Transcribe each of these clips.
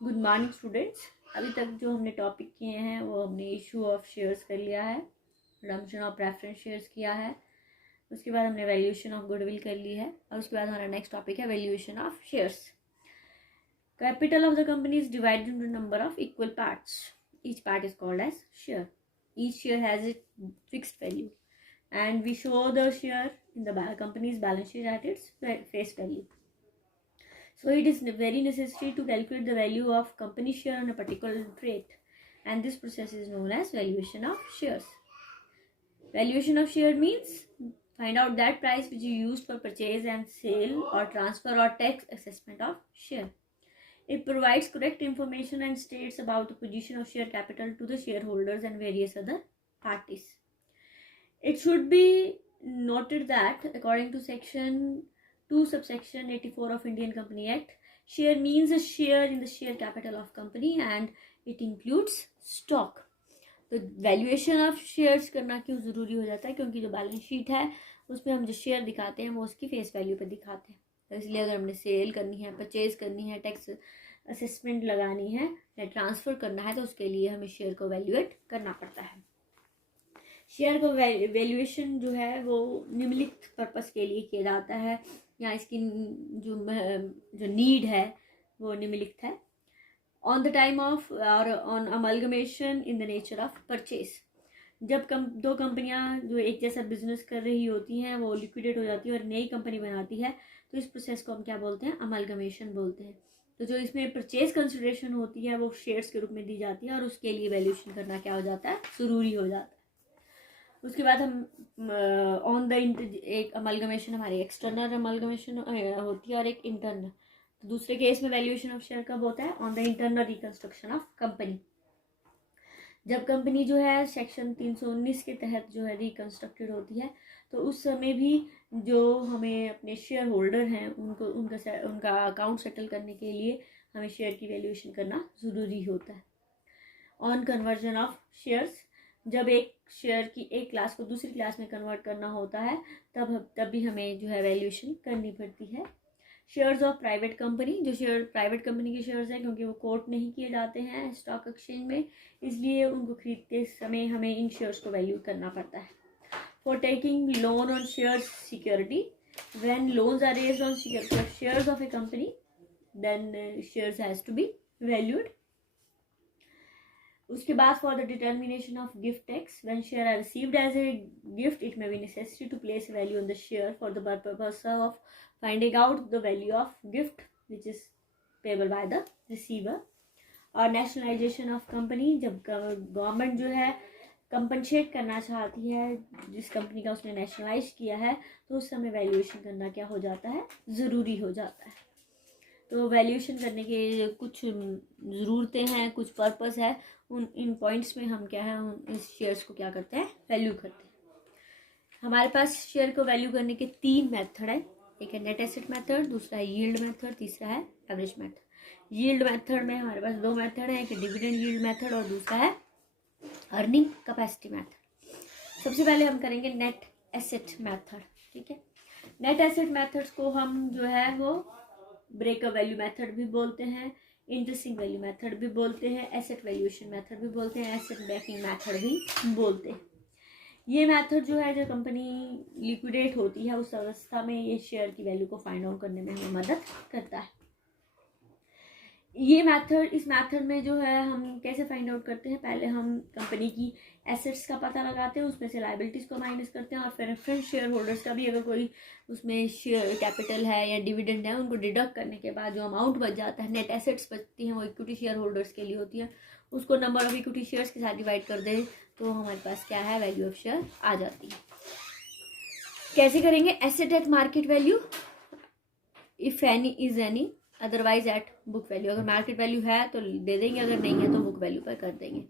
Good morning students. अभी तक जो हमने टॉपिक किए हैं वो हमने इशू ऑफ शेयर्स कर लिया है, रिडम्पशन ऑफ प्रेफरेंस शेयर्स किया है, उसके बाद हमने वैल्यूएशन ऑफ गुडविल कर ली है और उसके बाद हमारा नेक्स्ट टॉपिक है valuation of shares. Capital of the company is divided into number of equal parts. Each part is called as share. Each share has it fixed value and we show the share in the company's balance sheet at its face value. So it is very necessary to calculate the value of company share on a particular rate, and this process is known as valuation of shares. Valuation of share means find out that price which you used for purchase and sale or transfer or tax assessment of share. It provides correct information and states about the position of share capital to the shareholders and various other parties. It should be noted that according to section 2 subsection 84 of Indian Company Act, share means a share in the share capital of company and it includes stock. तो valuation of shares करना क्यों ज़रूरी हो जाता है? क्योंकि जो balance sheet है उसमें हम जो शेयर दिखाते हैं वो उसकी फेस वैल्यू पे दिखाते हैं। तो इसलिए अगर हमने सेल करनी है, परचेज करनी है, टैक्स असेसमेंट लगानी है या ट्रांसफ़र करना है तो उसके लिए हमें शेयर को वैल्यूएट करना पड़ता है। शेयर को वैल्यूएशन जो है वो निम्नलिखित पर्पस के लिए किया जाता है, या इसकी जो नीड है वो निम्नलिखित है। ऑन द टाइम ऑफ और on amalgamation in the nature of purchase. जब दो कंपनियां जो एक जैसा बिजनेस कर रही होती हैं वो लिक्विडेट हो जाती है और नई कंपनी बनाती है तो इस प्रोसेस को हम क्या बोलते हैं? अमलगमेशन बोलते हैं। तो जो इसमें परचेज कंसिडरेशन होती है वो शेयर्स के रूप में दी जाती है और उसके लिए वैल्यूएशन करना क्या हो जाता है? ज़रूरी हो जाता है। उसके बाद हम ऑन द एक अमलगमेशन हमारी एक्सटर्नल अमलगमेशन होती है और एक इंटरनल। तो दूसरे केस में वैल्यूएशन ऑफ शेयर कब होता है? On the internal reconstruction of company. जब कंपनी जो है सेक्शन 319 के तहत जो है रिकंस्ट्रक्टेड होती है तो उस समय भी जो हमें अपने शेयर होल्डर हैं उनको उनका अकाउंट सेटल करने के लिए हमें शेयर की वैल्यूएशन करना ज़रूरी होता है। ऑन कन्वर्जन ऑफ शेयर्स, जब एक शेयर की एक क्लास को दूसरी क्लास में कन्वर्ट करना होता है तब भी हमें जो है वैल्यूएशन करनी पड़ती है। शेयर्स ऑफ प्राइवेट कंपनी, जो शेयर प्राइवेट कंपनी के शेयर्स हैं क्योंकि वो कोट नहीं किए जाते हैं स्टॉक एक्सचेंज में, इसलिए उनको खरीदते समय हमें इन शेयर्स को वैल्यू करना पड़ता है। For taking loan on shares security, when loans are raised on shares of a company then shares has to be valued. उसके बाद for the determination of gift tax, when share are received as a gift it may be necessary to place value on the share for the purpose of finding out the value of gift which is payable by the receiver. और nationalisation of company, जब government जो है compensate करना चाहती है जिस company का उसने नेशनलाइज किया है तो उस समय वैल्यूएशन करना क्या हो जाता है? ज़रूरी हो जाता है। तो वैल्यूएशन करने के कुछ ज़रूरतें हैं, कुछ पर्पस है, उन इन पॉइंट्स में हम क्या है इस शेयर्स को क्या करते हैं? वैल्यू करते हैं। हमारे पास शेयर को वैल्यू करने के 3 मेथड है। एक है नेट एसेट मेथड, दूसरा है यील्ड मेथड, तीसरा है एवरेज मेथड। यील्ड मेथड में हमारे पास 2 मेथड है, एक है डिविडेंड यील्ड मेथड और दूसरा है अर्निंग कैपेसिटी मेथड। सबसे पहले हम करेंगे नेट एसेट मेथड। ठीक है, नेट एसेट मेथड्स को हम जो है वो ब्रेकअप वैल्यू मेथड भी बोलते हैं, इंटरेस्टिंग वैल्यू मेथड भी बोलते हैं, एसेट वैल्यूएशन मेथड भी बोलते हैं, एसेट बैकिंग मेथड भी बोलते हैं। ये मेथड जो है जब कंपनी लिक्विडेट होती है उस अवस्था में ये शेयर की वैल्यू को फाइंड आउट करने में हमें मदद करता है। ये मेथड, इस मेथड में जो है हम कैसे फाइंड आउट करते हैं? पहले हम कंपनी की एसेट्स का पता लगाते हैं, उसमें से लाइबिलिटीज को माइनस करते हैं और फिर प्रेफरेंस शेयर होल्डर्स का भी अगर कोई उसमें शेयर कैपिटल है या डिविडेंड है उनको डिडक्ट करने के बाद जो अमाउंट बच जाता है, नेट एसेट्स बचती हैं, वो इक्विटी शेयर होल्डर्स के लिए होती है, उसको नंबर ऑफ इक्विटी शेयर्स के साथ डिवाइड कर दे तो हमारे पास क्या है? वैल्यू ऑफ शेयर आ जाती है। कैसे करेंगे? Asset at market value if any is any, otherwise at book value. अगर मार्केट वैल्यू है तो दे देंगे, अगर नहीं है तो बुक वैल्यू पर कर देंगे।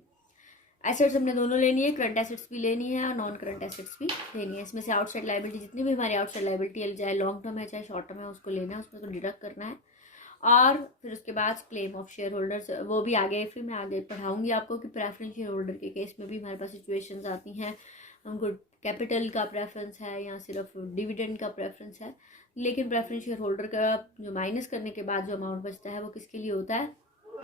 एसेट्स हमने दोनों लेनी है, करंट एसेट्स भी लेनी है और नॉन करंट एसेट्स भी लेनी है। इसमें से आउटसाइड लाइबिलिटी, जितनी भी हमारी आउटसाइड लाइबिलिटी है, चाहे लॉन्ग टर्म है चाहे शॉर्ट टर्म है, उसको लेना है, उसमें को डिडक्ट करना है। और फिर उसके बाद क्लेम ऑफ शेयर होल्डर्स, वो भी आगे फिर मैं आगे पढ़ाऊंगी आपको कि प्रेफरेंस शेयर होल्डर के केस में भी हमारे पास सिचुएशंस आती हैं, हमको कैपिटल का प्रेफरेंस है या सिर्फ डिविडेंड का प्रेफरेंस है। लेकिन प्रेफरेंस शेयर होल्डर का जो माइनस करने के बाद जो अमाउंट बचता है वो किसके लिए होता है?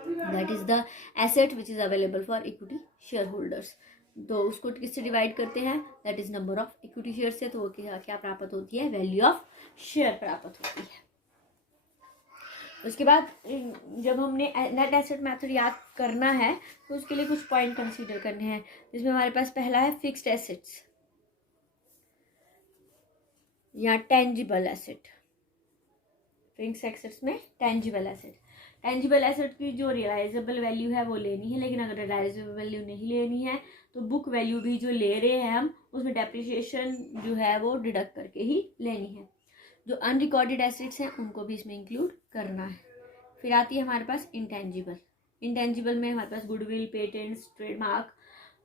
That is the asset which is available for equity share holders. तो उसको किससे डिवाइड करते हैं, that is number of equity share से। तो वो क्या प्राप्त होती है, वैल्यू ऑफ शेयर प्राप्त होती है। उसके बाद जब हमने नेट एसेट मेथड याद करना है तो उसके लिए कुछ पॉइंट कंसीडर करने हैं, जिसमें हमारे पास पहला है फिक्स्ड एसेट्स या टेंजिबल एसेट। फिक्स्ड एसेट्स में टेंजिबल एसेट, टेंजिबल एसेट की जो रियलाइजेबल वैल्यू है वो लेनी है, लेकिन अगर रियलाइजेबल वैल्यू नहीं लेनी है तो बुक वैल्यू भी जो ले रहे हैं हम उसमें डेप्रिसिएशन जो है वो डिडक्ट करके ही लेनी है। जो अनरिकॉर्डेड एसेट्स हैं उनको भी इसमें इंक्लूड करना है। फिर आती है हमारे पास इंटेंजिबल। इंटेंजिबल में हमारे पास goodwill, patents, trademark,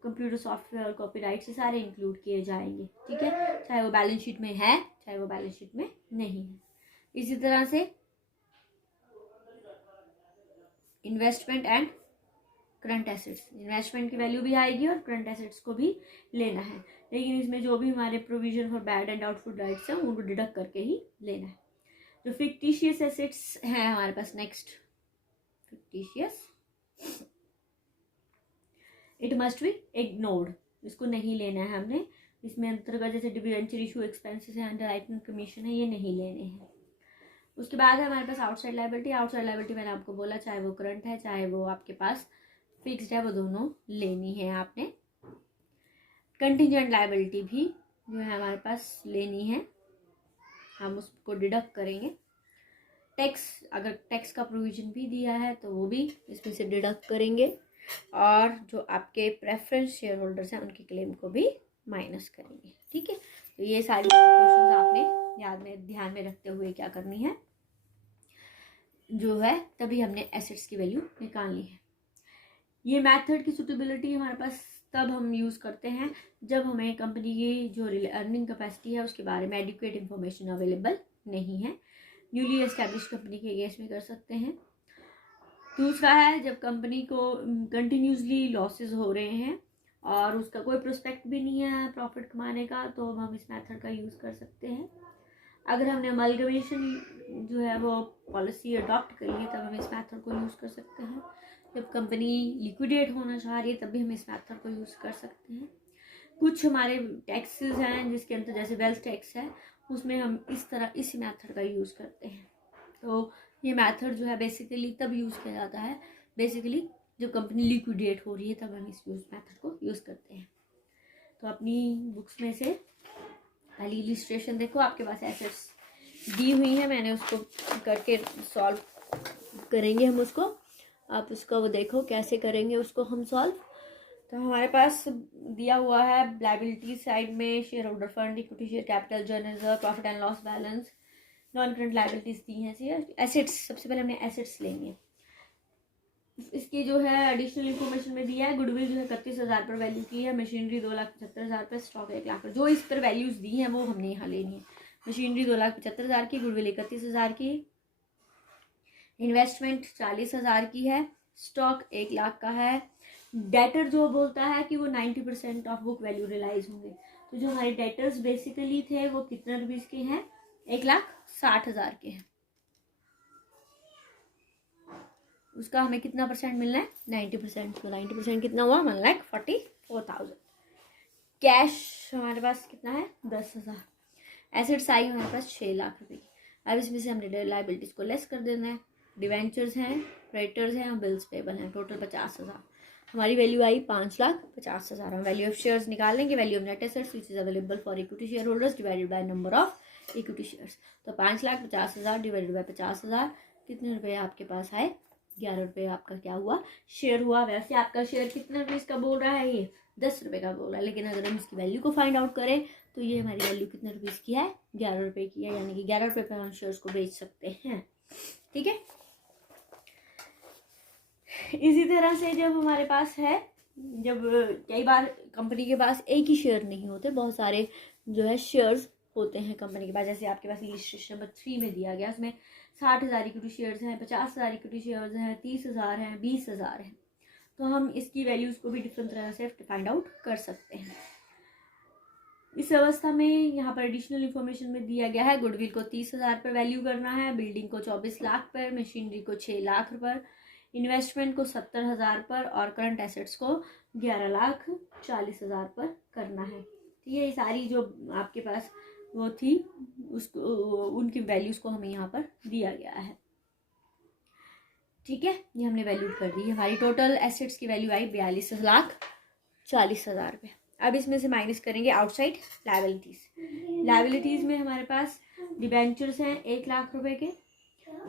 computer software और कॉपीराइट से सारे इंक्लूड किए जाएंगे, ठीक है, चाहे वो बैलेंस शीट में है चाहे वो बैलेंस शीट में नहीं है। इसी तरह से investment and current assets, investment की वैल्यू भी आएगी और करंट एसेट्स को भी लेना है, लेकिन इसमें जो भी हमारे provision for bad and doubtful rights हैं उनको डिडक्ट करके ही लेना है। जो फिक्टिशियस एसेट्स हैं हमारे पास, next fictitious, it must be ignored, इसको नहीं लेना है हमने। इसमें अंतर्गत जैसे डिबेंचर इशू एक्सपेंसेस है, अंडरराइटिंग कमीशन है, ये नहीं लेने हैं। उसके बाद है हमारे पास आउटसाइड लायबिलिटी। आउटसाइड लायबिलिटी मैंने आपको बोला चाहे वो करंट है चाहे वो आपके पास फिक्स्ड है, वो दोनों लेनी है आपने। कंटिजेंट लायबिलिटी भी जो है हमारे पास लेनी है, हम उसको डिडक्ट करेंगे। टैक्स, अगर टैक्स का प्रोविजन भी दिया है तो वो भी इसमें से डिडक्ट करेंगे, और जो आपके प्रेफरेंस शेयर होल्डर्स हैं उनके क्लेम को भी माइनस करेंगे, ठीक है। तो ये सारी क्वेश्चंस आपने ध्यान में रखते हुए क्या करनी है जो है, तभी हमने एसेट्स की वैल्यू निकालनी है। ये मेथड की सुटेबिलिटी हमारे पास तब हम यूज़ करते हैं जब हमें कंपनी की जो अर्निंग कैपेसिटी है उसके बारे में एडिक्वेट इन्फॉर्मेशन अवेलेबल नहीं है। न्यूली एस्टैब्लिश कंपनी के केस में कर सकते हैं। दूसरा है जब कंपनी को कंटिन्यूसली लॉसेस हो रहे हैं और उसका कोई प्रोस्पेक्ट भी नहीं है प्रॉफिट कमाने का, तो हम इस मेथड का यूज़ कर सकते हैं। अगर हमने अमलगमेशन जो है वो पॉलिसी अडॉप्ट कर ली तब हम इस मेथड को यूज़ कर सकते हैं। जब कंपनी लिक्विडेट होना चाह रही है तब भी हम इस मेथड को यूज़ कर सकते हैं। कुछ हमारे टैक्सेस हैं जिसके अंदर जैसे वेल्थ टैक्स है, उसमें हम इस मेथड का यूज़ करते हैं। तो ये मेथड जो है बेसिकली तब यूज़ किया जाता है, बेसिकली जब कंपनी लिक्विडेट हो रही है तब हम इस मेथड को यूज़ करते हैं। तो अपनी बुक्स में से पहली इलिस्ट्रेशन देखो, आपके पास एसेट्स दी हुई है, मैंने उसको करके सॉल्व करेंगे हम उसको, आप उसका वो देखो कैसे करेंगे उसको हम सॉल्व। तो हमारे पास दिया हुआ है लायबिलिटी साइड में shareholder fund, equity share capital, general reserve, profit and loss balance, non current liabilities दी हैं। एसेट्स, सबसे पहले हमने एसेट्स लेंगे। इसकी जो है एडिशनल इन्फॉर्मेशन में दिया है, गुडविल जो है 31,000 पर वैल्यू की है, मशीनरी 2,75,000 पर, स्टॉक 1 लाख पर। जो इस पर वैल्यूज दी हैं वो हमने यहाँ लेनी है। मशीनरी 2,75,000 की, गुडविल 31,000 की, इन्वेस्टमेंट 40,000 की है, स्टॉक 1 लाख का है। डेटर जो बोलता है कि वो 90% ऑफ बुक वैल्यू रियलाइज होंगे, तो जो हमारे डेटर्स बेसिकली थे वो कितने रुपीज के हैं, 1,60,000 के हैं। उसका हमें कितना परसेंट मिलना है, 90%। तो 90% कितना हुआ, 1,44,000। कैश हमारे पास कितना है, 10,000। एसेट्स आई हमारे पास 6 लाख रुपए की। अब इसमें से हमने लायबिलिटीज को लेस कर देना है। डिवेंचर्स हैं, क्रेडिटर्स हैं और बिल्स पेबल हैं, टोटल 50,000। हमारी वैल्यू आई 5,50,000। हम वैल्यू ऑफ शेयर्स निकाल लेंगे, value of net assets which is available for equity share holders divided by number of equity shares. तो 5,50,000 डिवाइडेड बाय 50,000, कितने रुपए आपके पास आए, 11 रुपये आपका क्या हुआ, शेयर हुआ। वैसे आपका शेयर कितने रुपये इसका बोल रहा है, ये 10 रुपये का बोल रहा है, लेकिन अगर हम इसकी वैल्यू को फाइंड आउट करें तो ये हमारी वैल्यू कितने रुपये की है, 11 रुपये की है, यानी कि 11 रुपये पर हम शेयर्स को बेच सकते हैं, ठीक है। इसी तरह से जब हमारे पास है, जब कई बार कंपनी के पास एक ही शेयर नहीं होते, बहुत सारे जो है शेयर्स होते हैं कंपनी के पास, जैसे आपके पास इलिस्ट्रेशन नंबर 3 में दिया गया, उसमें 60,000 इक्विटी शेयर्स हैं, 50,000 इक्विटी शेयर्स हैं, 30,000 हैं, 20,000 हैं। तो हम इसकी वैल्यूज़ को भी डिफरेंट तरह से फाइंड आउट कर सकते हैं। इस अवस्था में यहाँ पर एडिशनल इन्फॉर्मेशन में दिया गया है, गुडविल को 30,000 पर वैल्यू करना है, बिल्डिंग को 24 लाख पर, मशीनरी को 6 लाख पर, इन्वेस्टमेंट को 70,000 पर और करंट एसेट्स को 11,40,000 पर करना है। तो ये सारी जो आपके पास वो थी उसको उनकी वैल्यूज़ को हमें यहाँ पर दिया गया है। ठीक है, ये हमने वैल्यू कर दी। हमारी टोटल एसेट्स की वैल्यू आई 42,40,000 रुपये। अब इसमें से माइनस करेंगे आउटसाइड लायबिलिटीज़। लायबिलिटीज़ में हमारे पास डिबेंचर्स हैं 1,00,000 रुपये के,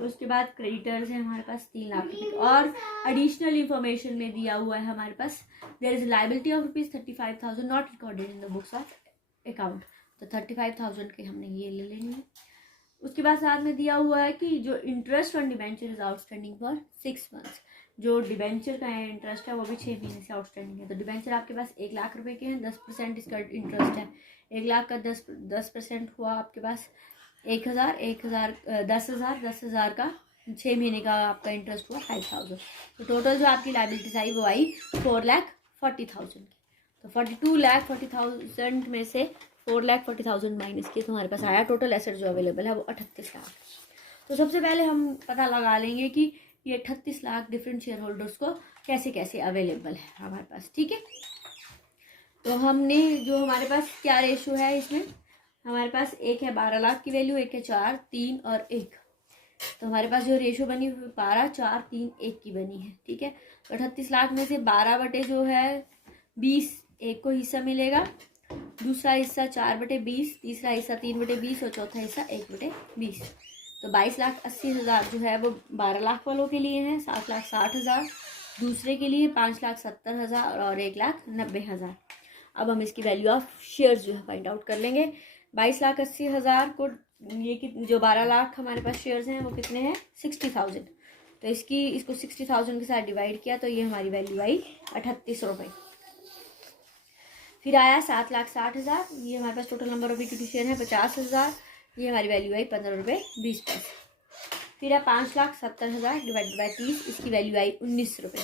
उसके बाद क्रेडिटर्स हैं हमारे पास 3,00,000 रुपये के, और एडिशनल इंफॉर्मेशन में दिया हुआ है हमारे पास there is liability of ₹35,000 not recorded in the books of account. तो 35,000 के हमने ये ले लेनी है। उसके बाद साथ में दिया हुआ है कि जो interest on debenture is outstanding for 6 months. जो डिबेंचर का इंटरेस्ट है वो भी 6 महीने से आउटस्टैंडिंग है। तो डिबेंचर आपके पास 1,00,000 रुपये के हैं, 10% इसका इंटरेस्ट है। 1,00,000 का 10% हुआ आपके पास 1,000, 10,000 का 6 महीने का आपका इंटरेस्ट हुआ 5,000। तो टोटल जो आपकी लायबिलिटीज आई वो आई 4,40,000 की। तो 42,40,000 में से 4,40,000 माइनस किए तो हमारे पास आया टोटल एसेट जो अवेलेबल है वो 38 लाख। तो सबसे पहले हम पता लगा लेंगे कि ये 38 लाख डिफरेंट शेयर होल्डर्स को कैसे कैसे अवेलेबल है हमारे पास। ठीक है, तो हमने जो हमारे पास क्या रेशो है इसमें, हमारे पास एक है 12 लाख की वैल्यू, एक है 4, 3 और 1। तो हमारे पास जो रेशो बनी हुई 12, 4, 3, 1 की बनी है। ठीक है, तो 38 लाख में से 12 बटे जो है 20 एक को हिस्सा मिलेगा, दूसरा हिस्सा 4/20, तीसरा हिस्सा 3/20 और चौथा हिस्सा 1/20। तो 22,80,000 जो है वो 12 लाख वालों के लिए है, 7,60,000 दूसरे के लिए, 5,70,000 और 1,90,000। अब हम इसकी वैल्यू ऑफ शेयर्स जो है फाइंड आउट कर लेंगे। 22,80,000 को ये जो 12 लाख हमारे पास शेयर्स हैं वो कितने हैं 60,000। तो इसको 60,000 के साथ डिवाइड किया तो ये हमारी वैल्यू आई 38 रुपये। फिर आया 7,60,000, ये हमारे पास total number of equity share है 50,000, ये हमारी वैल्यू आई 15 रुपये 20 पैसे। फिर है 5,70,000 डिवाइड बाई 30, इसकी वैल्यू आई 19 रुपये।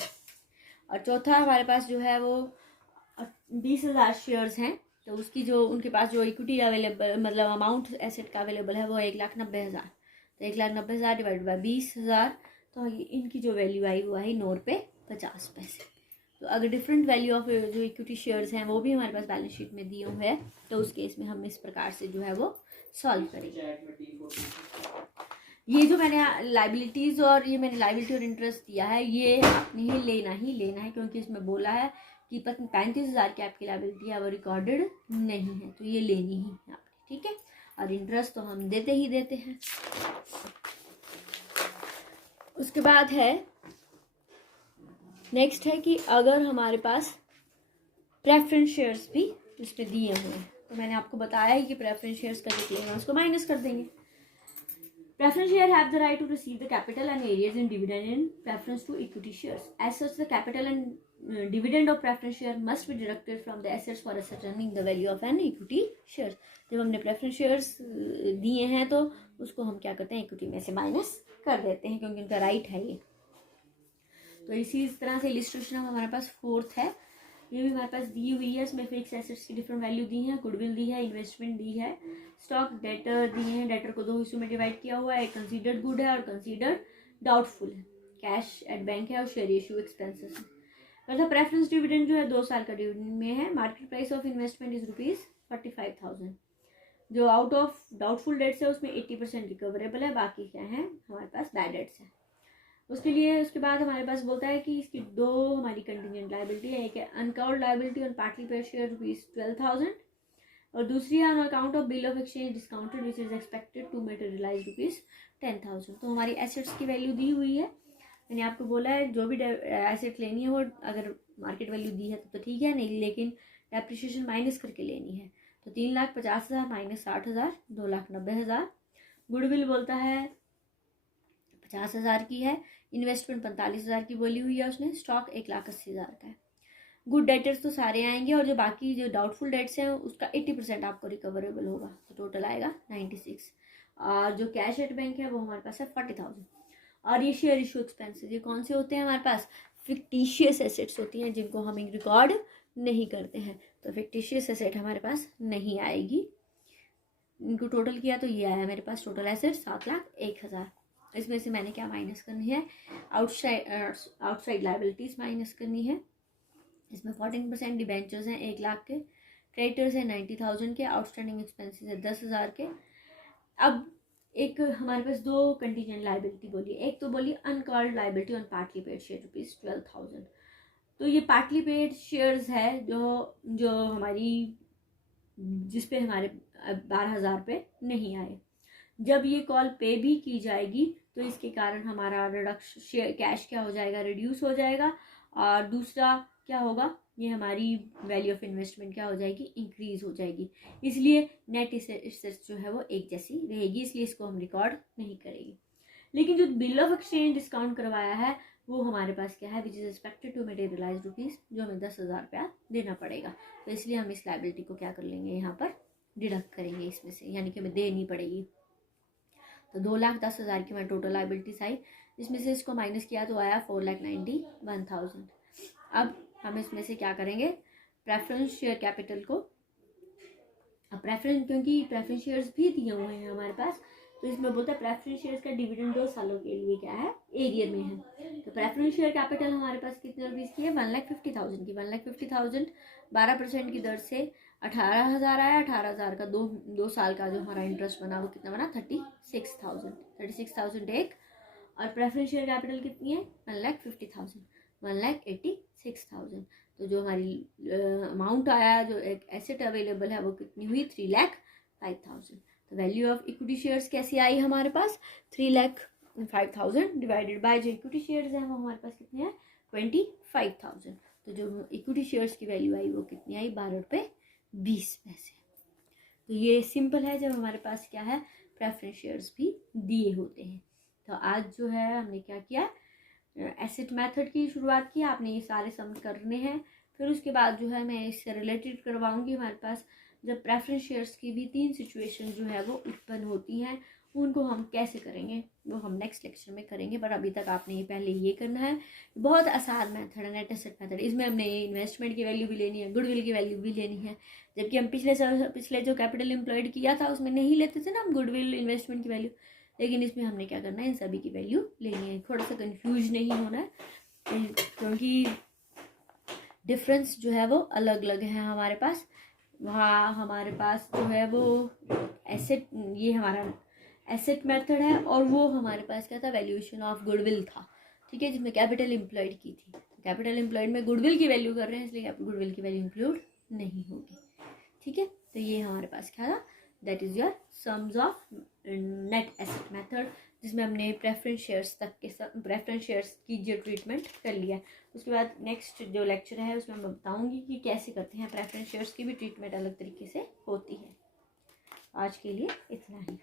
और चौथा हमारे पास जो है वो 20,000 शेयर्स हैं, तो उसकी जो उनके पास जो इक्विटी अवेलेबल मतलब अमाउंट एसेट का अवेलेबल है वो 1,90,000। तो 1,90,000 डिवाइड बाई 20,000, तो इनकी जो वैल्यू आई वो आई 9 रुपये 50 पैसे। तो अगर डिफरेंट वैल्यू ऑफ जो इक्विटी शेयर्स हैं वो भी हमारे पास बैलेंस शीट में दिए हुए हैं, तो उस केस में हम इस प्रकार से जो है वो सॉल्व करेंगे। ये जो मैंने लाइबिलिटीज़ और ये मैंने लाइबिलिटी और इंटरेस्ट दिया है ये आपने ही लेना है क्योंकि इसमें बोला है कि 35,000 की आपकी लाइबिलिटी है वो रिकॉर्डेड नहीं है, तो ये लेनी ही है आपने। ठीक है, और इंटरेस्ट तो हम देते ही देते हैं। उसके बाद है नेक्स्ट है कि अगर हमारे पास प्रेफरेंस शेयर्स भी इसमें दिए हुए हैं, तो मैंने आपको बताया ही कि प्रेफरेंस शेयर्स का जो क्लेम है उसको माइनस कर देंगे। Preference share have the right to receive the capital and areas in dividend in preference to equity shares. As such, the capital and dividend of preference share must be deducted from the assets for ascertaining the value of an equity shares. जब हमने preference shares दिए हैं तो उसको हम क्या करते हैं इक्विटी में से माइनस कर देते हैं क्योंकि उनका राइट है ये। तो इसी तरह से इलिस्ट्रेशन हमारे पास फोर्थ है, ये भी हमारे पास दी हुई है। इसमें फिक्स एसेट्स की डिफरेंट वैल्यू दी है, गुडविल दी है, इन्वेस्टमेंट दी है, स्टॉक डेटर दिए हैं। डेटर को 2 हिस्सों में डिवाइड किया हुआ है, कंसीडर्ड गुड है और कंसीडर्ड डाउटफुल है। कैश एट बैंक है और शेयर इशू एक्सपेंसेस है। मतलब प्रेफरेंस डिविडेंड जो है 2 साल का डिविडेंड में है। Market price of investment is ₹45,000। जो आउट ऑफ डाउटफुल डेट्स है उसमें 80% रिकवरेबल है, बाकी क्या है हमारे पास बैड डेट्स है। उसके लिए उसके बाद हमारे पास बोलता है कि इसकी 2 हमारी कंटिजेंट लाइबिलिटी है, एक है on account liability on partly paid share ₹12,000 और दूसरी है on account of bill of exchange discounted which is expected to materialise ₹10,000। तो हमारी एसेट्स की वैल्यू दी हुई है, मैंने आपको बोला है जो भी एसेट लेनी है वो अगर मार्केट वैल्यू दी है तो ठीक है, नहीं लेकिन डेप्रिसिएशन माइनस करके लेनी है। तो 3,50,000 माइनस 60,000 2,90,000। गुडविल बोलता है 50,000 की है, इन्वेस्टमेंट 45,000 की बोली हुई है उसने, स्टॉक 1,80,000 का है। गुड डेटर्स तो सारे आएंगे और जो बाकी जो डाउटफुल डेट्स हैं उसका 80% आपको रिकवरेबल होगा, तो टोटल आएगा 96। और जो कैश एट बैंक है वो हमारे पास है 40,000। और ये शेयर इशू एक्सपेंसेस ये कौन से होते हैं हमारे पास, फिक्टिशियस एसेट्स होती हैं जिनको हम रिकॉर्ड नहीं करते हैं, तो फिक्टिशियस एसेट हमारे पास नहीं आएगी। इनको टोटल किया तो ये आया मेरे पास टोटल एसेट 7,01,000। इसमें से मैंने क्या माइनस करनी है, आउटसाइड लाइबिलिटीज़ माइनस करनी है। इसमें 14% डिबेंचर्स हैं 1 लाख के, क्रेडिटर्स हैं 90,000 के, आउटस्टैंडिंग एक्सपेंसेस है 10,000 के। अब एक हमारे पास 2 कंटीजेंट लाइबिलिटी बोली, एक तो बोली uncalled liability on partly paid share ₹12,000। तो ये पार्टली पेड शेयर्स है जो हमारी, जिस पे हमारे 12,000 पे नहीं आए। जब ये कॉल पे भी की जाएगी तो इसके कारण हमारा रिडक्शन कैश क्या हो जाएगा, रिड्यूस हो जाएगा। और दूसरा क्या होगा, ये हमारी वैल्यू ऑफ इन्वेस्टमेंट क्या हो जाएगी, इंक्रीज हो जाएगी। इसलिए नेट एसेट्स जो है वो एक जैसी रहेगी, इसलिए इसको हम रिकॉर्ड नहीं करेंगे। लेकिन जो बिल ऑफ एक्सचेंज डिस्काउंट करवाया है वो हमारे पास क्या है, which is expected to materialise rupees, जो हमें 10,000 रुपया देना पड़ेगा। तो इसलिए हम इस लाइबिलिटी को क्या कर लेंगे, यहाँ पर डिडक्ट करेंगे इसमें से, यानी कि हमें देनी पड़ेगी। तो 2,10,000 की हमारी टोटल लाइबिलिटीज आई, जिसमें से इसको माइनस किया तो आया 4,91,000। अब हम इसमें से क्या करेंगे, प्रेफरेंस शेयर कैपिटल को, अब प्रेफरेंस, क्योंकि प्रेफरेंस शेयर्स भी दिए हुए हैं हमारे पास, तो इसमें बोलता है प्रेफरेंस शेयर्स का डिविडेंड 2 सालों के लिए क्या है, एरियर में है। तो प्रेफरेंस शेयर कैपिटल हमारे पास कितने रुपीज़ की है, 1,50,000 की। 1,50,000 12% की दर से 18,000 आया। 18,000 का 2 साल का जो हमारा इंटरेस्ट बना वो कितना बना, 36,000 एक। और प्रेफरेंस शेयर कैपिटल कितनी है, 1,50,000, 1,86,000। तो जो हमारी अमाउंट आया, जो एक एसेट अवेलेबल है वो कितनी हुई, 3,05,000। तो वैल्यू ऑफ इक्विटी शेयर्स कैसी आई हमारे पास, 3,05,000 डिवाइडेड बाय जो इक्विटी शेयर्स हैं वो हमारे पास कितने हैं, 25,000। तो जो इक्विटी शेयर्स की वैल्यू आई वो कितनी आई, ₹12.20। तो ये सिंपल है जब हमारे पास क्या है, प्रेफरेंस शेयर्स भी दिए होते हैं। तो आज जो है हमने क्या किया, एसेट मेथड की शुरुआत की। आपने ये सारे सम करने हैं, फिर उसके बाद जो है मैं इससे रिलेटेड करवाऊंगी। हमारे पास जब प्रेफरेंस शेयर्स की भी 3 सिचुएशन जो है वो उत्पन्न होती हैं, उनको हम कैसे करेंगे वो हम नेक्स्ट लेक्चर में करेंगे। पर अभी तक आपने ये पहले ये करना है। बहुत आसान मेथड है नेट एसेट मेथड। इसमें हमने इन्वेस्टमेंट की वैल्यू भी लेनी है, गुडविल की वैल्यू भी लेनी है। जबकि हम पिछले जो कैपिटल एम्प्लॉयड किया था उसमें नहीं लेते थे ना हम गुडविल, इन्वेस्टमेंट की वैल्यू, लेकिन इसमें हमने क्या करना है, इन सभी की वैल्यू लेनी है। थोड़ा सा कंफ्यूज नहीं होना है, क्योंकि डिफरेंस जो है वो अलग अलग है हमारे पास। वहाँ हमारे पास जो है वो एसेट, ये हमारा एसेट मेथड है, और वो हमारे पास क्या था, वैल्यूएशन ऑफ गुडविल था, ठीक है, जिसमें कैपिटल एम्प्लॉयड की थी। कैपिटल एम्प्लॉयड में गुडविल की वैल्यू कर रहे हैं, इसलिए गुडविल की वैल्यू इंक्लूड नहीं होगी, ठीक है। तो ये हमारे पास क्या था, that is your sums of net asset method, जिसमें हमने प्रेफरेंस शेयर्स तक के प्रेफरेंस शेयर्स की जो ट्रीटमेंट कर लिया है। उसके बाद नेक्स्ट जो लेक्चर है उसमें मैं बताऊंगी कि कैसे करते हैं, प्रेफरेंस शेयर्स की भी ट्रीटमेंट अलग तरीके से होती है। आज के लिए इतना ही।